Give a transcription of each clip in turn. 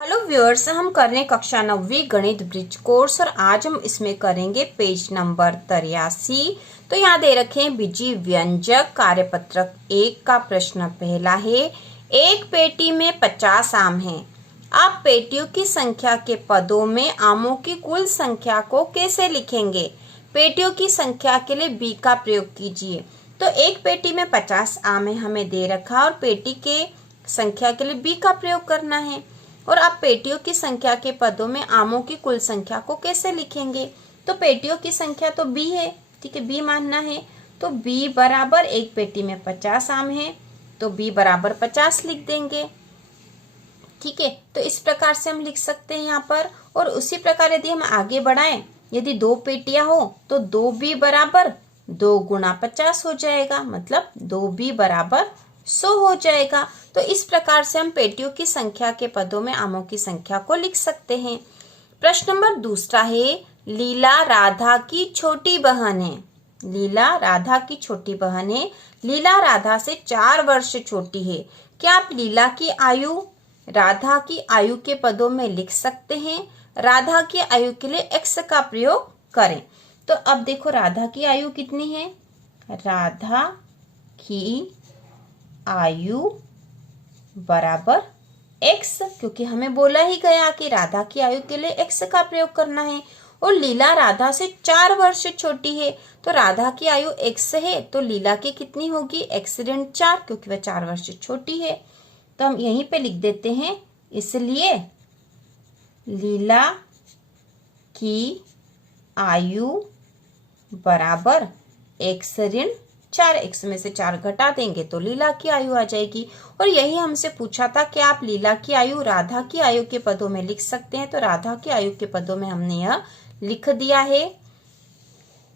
Hello viewers, हम कर रहे हैं कक्षा 9वीं गणित ब्रिज कोर्स और आज हम इसमें करेंगे पेज नंबर 83। तो यहाँ दे रखे हैं बीजी व्यंजक कार्यपत्रक 1 का प्रश्न पहला है। एक पेटी में 50 आम हैं। आप पेटियों की संख्या के पदों में आमों की कुल संख्या को कैसे लिखेंगे? पेटियों की संख्या के लिए बी का प्रयोग कीजिए। तो एक पेटी में 50 आम है हमें दे रखा और पेटी के संख्या के लिए बी का प्रयोग करना है। और आप पेटियों की संख्या के पदों में आमों की कुल संख्या को कैसे लिखेंगे? तो पेटियों की संख्या तो बी है, ठीक है, बी मानना है। तो बी बराबर एक पेटी में 50 आम है तो बी बराबर 50 लिख देंगे, ठीक है। तो इस प्रकार से हम लिख सकते हैं यहाँ पर। और उसी प्रकार यदि हम आगे बढ़ाएं, यदि दो पेटियां हो तो 2b बराबर 2 गुना 50 हो जाएगा, मतलब 2b बराबर 100 हो जाएगा। तो इस प्रकार से हम पेटियों की संख्या के पदों में आमों की संख्या को लिख सकते हैं। प्रश्न नंबर दूसरा है, लीला राधा की छोटी बहन है। लीला राधा की छोटी बहन है। लीला राधा से 4 वर्ष छोटी है। क्या आप लीला की आयु राधा की आयु के पदों में लिख सकते हैं? राधा की आयु के लिए x का प्रयोग करें। तो अब देखो राधा की आयु कितनी है? राधा की आयु बराबर x, क्योंकि हमें बोला ही गया कि राधा की आयु के लिए x का प्रयोग करना है। और लीला राधा से 4 वर्ष छोटी है तो राधा की आयु x है तो लीला की कितनी होगी? x ऋण 4, क्योंकि वह 4 वर्ष छोटी है। तो हम यहीं पे लिख देते हैं, इसलिए लीला की आयु बराबर x ऋण 4, x में से 4 घटा देंगे तो लीला की आयु आ जाएगी। और यही हमसे पूछा था कि आप लीला की आयु राधा की आयु के पदों में लिख सकते हैं। तो राधा की आयु के पदों में हमने यह लिख दिया है।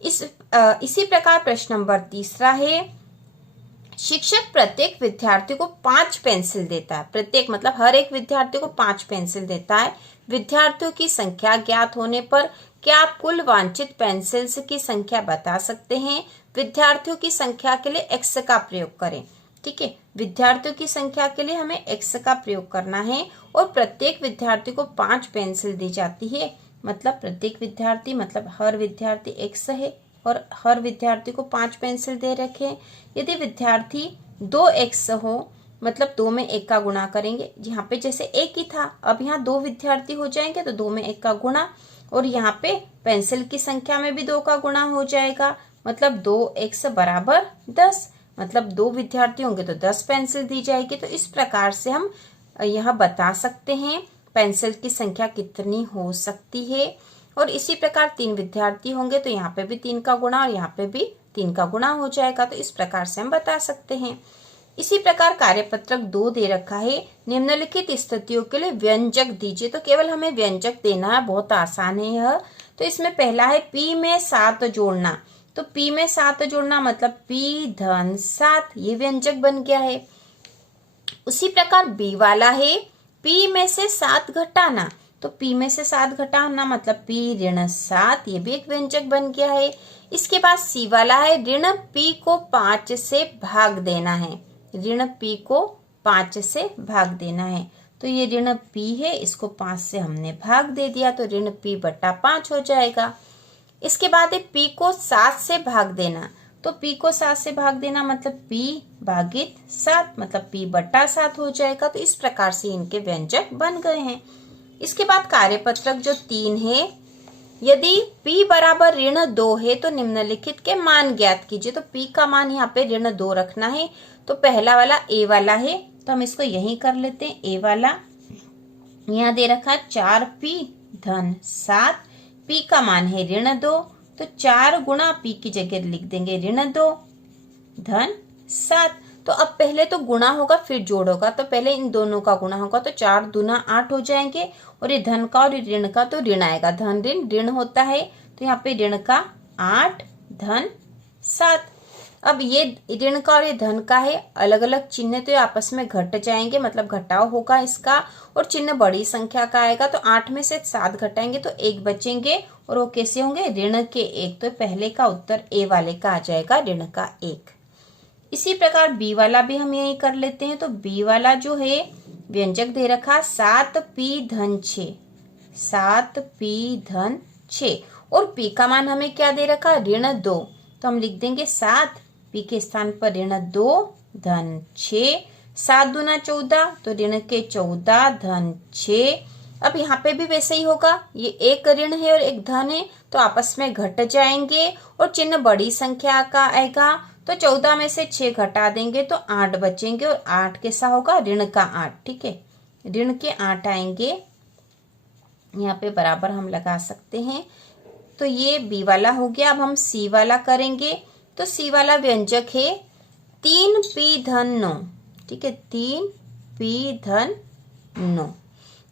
इसी प्रकार प्रश्न नंबर तीसरा है, शिक्षक प्रत्येक विद्यार्थी को 5 पेंसिल देता है। प्रत्येक मतलब हर एक विद्यार्थी को 5 पेंसिल देता है। विद्यार्थियों की संख्या ज्ञात होने पर क्या आप कुल वांछित पेंसिल्स की संख्या बता सकते हैं? विद्यार्थियों की संख्या के लिए x का प्रयोग करें, ठीक है। विद्यार्थियों की संख्या के लिए हमें x का प्रयोग करना है और प्रत्येक विद्यार्थी को 5 पेंसिल दी जाती है। मतलब प्रत्येक विद्यार्थी मतलब हर विद्यार्थी x है और हर विद्यार्थी को 5 पेंसिल दे रखे हैं। यदि विद्यार्थी 2x हो मतलब 2 में 1 का गुणा करेंगे। यहाँ पे जैसे 1 ही था, अब यहाँ 2 विद्यार्थी हो जाएंगे तो 2 में 1 का गुणा, और यहाँ पे पेंसिल की संख्या में भी 2 का गुणा हो जाएगा, मतलब 2x बराबर 10। मतलब 2 विद्यार्थी होंगे तो 10 पेंसिल दी जाएगी। तो इस प्रकार से हम यह बता सकते हैं पेंसिल की संख्या कितनी हो सकती है। और इसी प्रकार 3 विद्यार्थी होंगे तो यहाँ पे भी 3 का गुणा और यहाँ पे भी 3 का गुणा हो जाएगा। तो इस प्रकार से हम बता सकते हैं। इसी प्रकार कार्यपत्रक 2 दे रखा है, निम्नलिखित स्थितियों के लिए व्यंजक दीजिए। तो केवल हमें व्यंजक देना है, बहुत आसान है यह। तो इसमें पहला है p में 7 जोड़ना। तो p में 7 जोड़ना मतलब p धन 7, ये व्यंजक बन गया है। उसी प्रकार b वाला है p में से 7 घटाना। तो p में से 7 घटाना मतलब p ऋण 7, ये भी एक व्यंजक बन गया है। इसके बाद c वाला है, ऋण p को 5 से भाग देना है। ऋण p को 5 से भाग देना है। तो ये ऋण p है, इसको 5 से हमने भाग दे दिया तो ऋण p बटा 5 हो जाएगा। इसके बाद है p को 7 से भाग देना। तो p को 7 से भाग देना मतलब p भागित 7 मतलब p बटा 7 हो जाएगा। तो इस प्रकार से इनके व्यंजक बन गए हैं। इसके बाद कार्यपत्रक जो 3 है, यदि p बराबर ऋण 2 है तो निम्नलिखित के मान ज्ञात कीजिए। तो p का मान यहाँ पे ऋण 2 रखना है। तो पहला वाला a वाला है तो हम इसको यहीं कर लेते हैं। a वाला यहाँ दे रखा 4p धन 7, p का मान है ऋण 2, तो 4 गुणा p की जगह लिख देंगे ऋण 2 धन 7। तो अब पहले तो गुणा होगा फिर जोड़ होगा। तो पहले इन दोनों का गुणा होगा तो 4 दूना 8 हो जाएंगे, और ये धन का और ऋण का तो ऋण आएगा, धन ऋण ऋण होता है। तो यहाँ पे ऋण का 8 धन 7। अब ये ऋण का और ये धन का है, अलग अलग चिन्ह तो ये आपस में घट जाएंगे, मतलब घटाव होगा इसका, और चिन्ह बड़ी संख्या का आएगा। तो 8 में से 7 घटाएंगे तो 1 बचेंगे, और वो कैसे होंगे? ऋण के 1। तो पहले का उत्तर ए वाले का आ जाएगा, ऋण का 1। इसी प्रकार बी वाला भी हम यही कर लेते हैं। तो बी वाला जो है व्यंजक दे रखा 7p-6, 7p-6 और p का मान हमें क्या दे रखा, -2, तो हम लिख देंगे 7, p के स्थान पर -2 -6, 7 दूना 14, तो ऋण के 14 -6। अब यहाँ पे भी वैसे ही होगा, ये एक ऋण है और एक धन है तो आपस में घट जाएंगे और चिन्ह बड़ी संख्या का आएगा, तो 14 में से 6 घटा देंगे तो 8 बचेंगे और 8 कैसा होगा, ऋण का 8। ठीक है, ऋण के 8 आएंगे, यहाँ पे बराबर हम लगा सकते हैं। तो ये बी वाला हो गया। अब हम सी वाला करेंगे, तो सी वाला व्यंजक है 3p-9। ठीक है, 3p-9,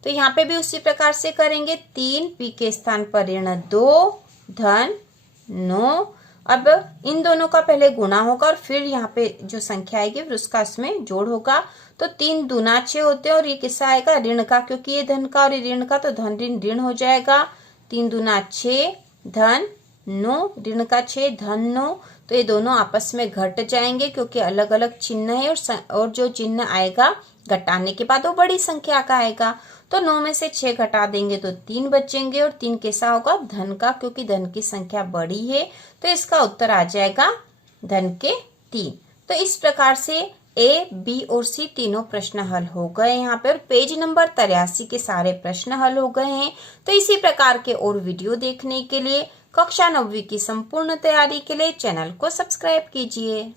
तो यहाँ पे भी उसी प्रकार से करेंगे, 3p के स्थान पर -2 -9। अब इन दोनों का पहले गुणा होगा और फिर यहाँ पे जो संख्या आएगी फिर उसका इसमें जोड़ होगा, तो 3 दूना 6 होते हैं और ये किसका आएगा, ऋण का, क्योंकि ये धन का और ये ऋण का, तो धन ऋण ऋण हो जाएगा। 3 दूना 6 9, ऋण का 6 9, तो ये दोनों आपस में घट जाएंगे क्योंकि अलग अलग चिन्ह है और जो चिन्ह आएगा घटाने के बाद वो बड़ी संख्या का आएगा, तो 9 में से 6 घटा देंगे तो 3 बचेंगे और 3 कैसा होगा, धन का, क्योंकि धन की संख्या बड़ी है, तो इसका उत्तर आ जाएगा धन के 3। तो इस प्रकार से ए, बी और सी तीनों प्रश्न हल हो गए यहाँ पे, और पेज नंबर 83 के सारे प्रश्न हल हो गए हैं। तो इसी प्रकार के और वीडियो देखने के लिए, कक्षा 9वीं की संपूर्ण तैयारी के लिए चैनल को सब्सक्राइब कीजिए।